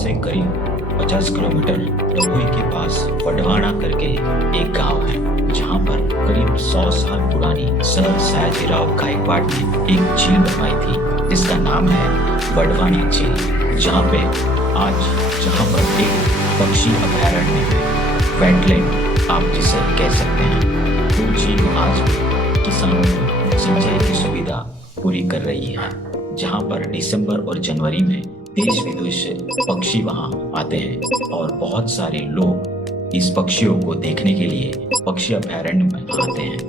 से करीब 50 किलोमीटर डभोई के पास वडवाना करके एक गांव है, जहां पर करीब 100 साल पुरानी सर सयाजीराव गायकवाड़ ने एक झील बनवाई थी, जिसका नाम है वडवाना झील। जहां पर एक पक्षी अभयारण्य है, वेटलैंड आप जिसे कह सकते हैं। वो झील आज भी किसानों को सिंचाई की सुविधा पूरी कर रही है, जहां पर दिसंबर और जनवरी में देश विदेश से पक्षी वहां आते हैं और बहुत सारे लोग इस पक्षियों को देखने के लिए पक्षी अभयारण्य में आते हैं।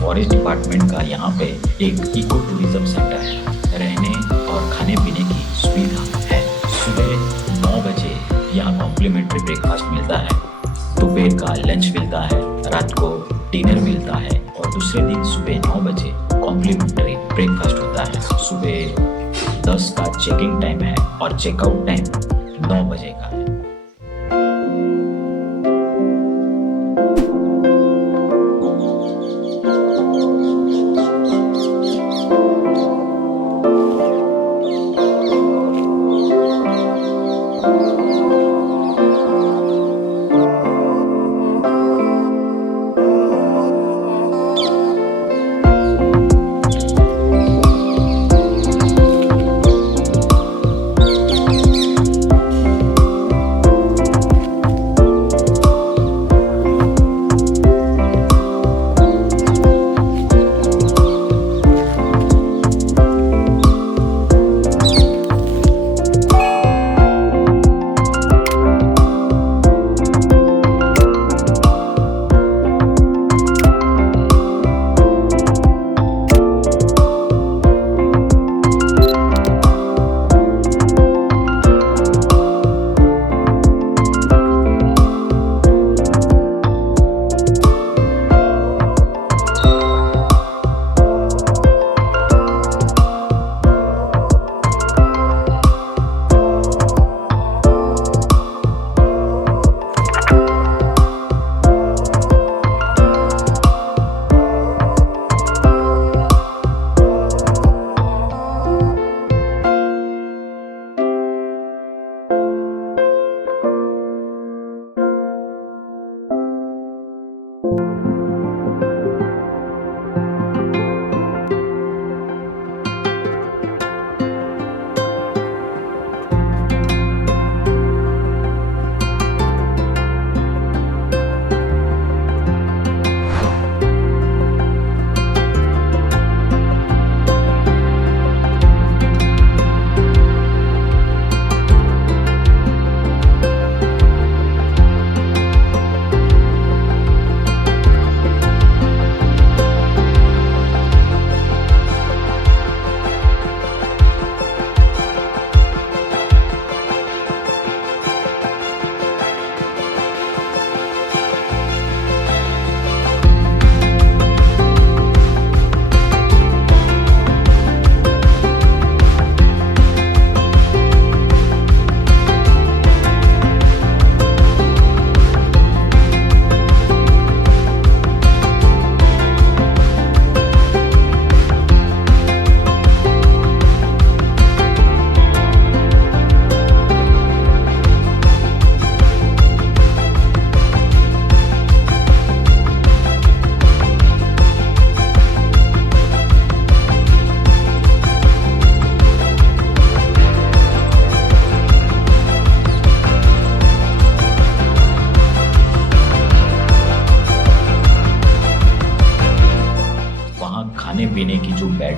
फॉरेस्ट डिपार्टमेंट का यहाँ पे एक इको टूरिज्म सेंटर है। रहने और खाने पीने की सुविधा है। सुबह 9 बजे यहाँ कॉम्प्लीमेंट्री ब्रेकफास्ट मिलता है, दोपहर का लंच मिलता है, रात को डिनर मिलता है और दूसरे दिन सुबह 9 बजे कॉम्प्लीमेंट्री ब्रेकफास्ट होता है। सुबह 10 का चेकिंग टाइम है और चेकआउट टाइम 9 बजे का है।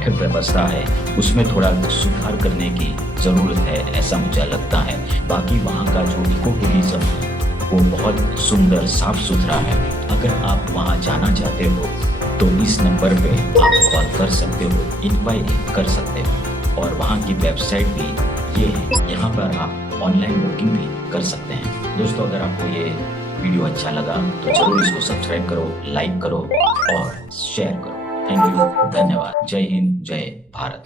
बैठक व्यवस्था है उसमें थोड़ा सुधार करने की ज़रूरत है, ऐसा मुझे लगता है। बाकी वहाँ का जो इको टूरिज्म है वो बहुत सुंदर साफ सुथरा है। अगर आप वहाँ जाना चाहते हो तो इस नंबर पे आप कॉल कर सकते हो, इंक्वायरी कर सकते हो। और वहाँ की वेबसाइट भी ये है, यहाँ पर आप ऑनलाइन बुकिंग भी कर सकते हैं। दोस्तों, अगर आपको ये वीडियो अच्छा लगा तो जरूर इसको सब्सक्राइब करो, लाइक करो और शेयर करो। थैंक यू, धन्यवाद। जय हिंद, जय भारत।